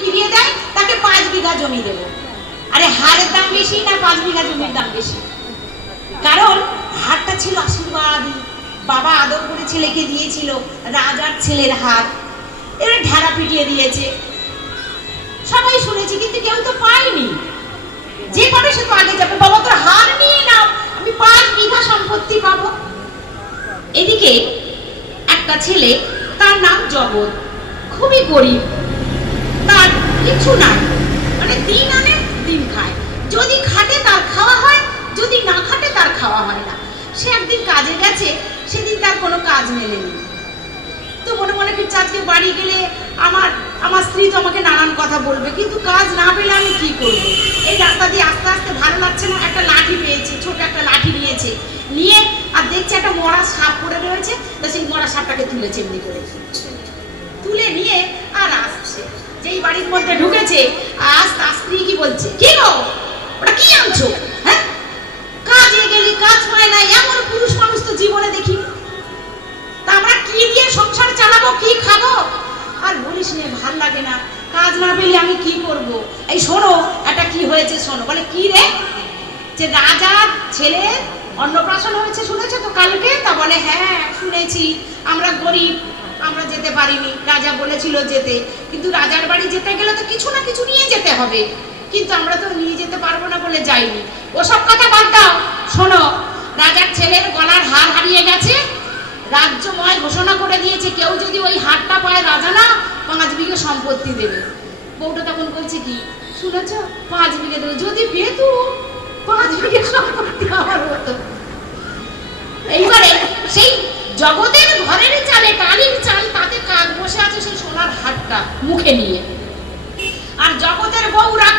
ফিরিয়ে দেয় তাকে 5 বিঘা জমি দেব। আরে হারের দাম বেশি না 5 বিঘা জমির দাম বেশি? কারণ হারটা ছিল আশীর্বাদী, বাবা আদর করে ছেলেকে দিয়েছিল, রাজার ছেলের হার। এবারে ঢেড়া পিটিয়ে দিয়েছে, সবাই শুনেছি, কিন্তু কেউ তো পায়নি। যে পাবে সে তো আগে যাবে, বাবা তোর হার নিয়ে নাও, আমি 5 বিঘা সম্পত্তি পাবো। এদিকে একটা ছেলে, তার নাম জগৎ, খুবই গরিব, তার কিছু নাই, মানে দিন আনে দিন খায়, যদি খাটে তার খাওয়া হয়, যদি না খাটে তার খাওয়া হয় না। সে একদিন কাজে গেছে, সেদিন তার কোনো কাজ মেলেনি। তো মনে মনে ফিরছে আজকে বাড়ি গেলে আমার স্ত্রী তো আমাকে নানান কথা বলবে, কিন্তু কাজ না পেলে আমি কি করব? এই রাস্তা দিয়ে আস্তে আস্তে ভালো লাগছে না, একটা লাঠি পেয়েছে, ছোট একটা লাঠি নিয়েছে, নিয়ে আর দেখছে একটা মরা সাপ পড়ে রয়েছে, তো সেই মরা সাপটাকে তুলেছে, এমনি করে তুলে নিয়ে আর আসছে। যেই বাড়ির মধ্যে ঢুকেছে, আজ তার স্ত্রী কি বলছে, কি গো ওটা কি আনছো? হ্যাঁ, কাজে গেলি কাজ পায় না, এমন পুরুষ মানুষ তো জীবনে দেখিনি। তা আমরা কি দিয়ে সংসার চালাবো, কি খাবো? আর বলিস না, ভাল লাগে না, কাজ না পেলে আমি কি করব? এই শোনো, এটা কি হয়েছে শোনো। বলে কি রে? যে রাজার ছেলে অন্নপ্রাশন হয়েছে, শুনেছো তো কালকে? তা বলে হ্যাঁ শুনেছি, আমরা গরিব, আমরা যেতে পারিনি, রাজা বলেছিল যেতে, কিন্তু রাজার বাড়ি যেতে গেলে তো কিছু না কিছু নিয়ে যেতে হবে, কিন্তু আমরা তো নিয়ে যেতে পারবো না বলে যাইনি। ওসব কথা বাদ দাও, শোনো, রাজার ছেলের গলার হার হারিয়ে গেছে, রাজ্যময় ঘোষণা করে দিয়েছে, কেউ যদি ওই হারটা পায় রাজা না 5 বিঘা সম্পত্তি দেবে। বউটা তখন বলছে কি, শুনেছ, 5 বিঘা দেবে, যদি পেত 5 বিঘা সম্পত্তি আমার হতো। এইবারে সেই জগতের ঘরের চালে, টালির চাল, তাতে কাক বসে আছে সেই সোনার হারটা মুখে নিয়ে, আর জগতের বউ রাগ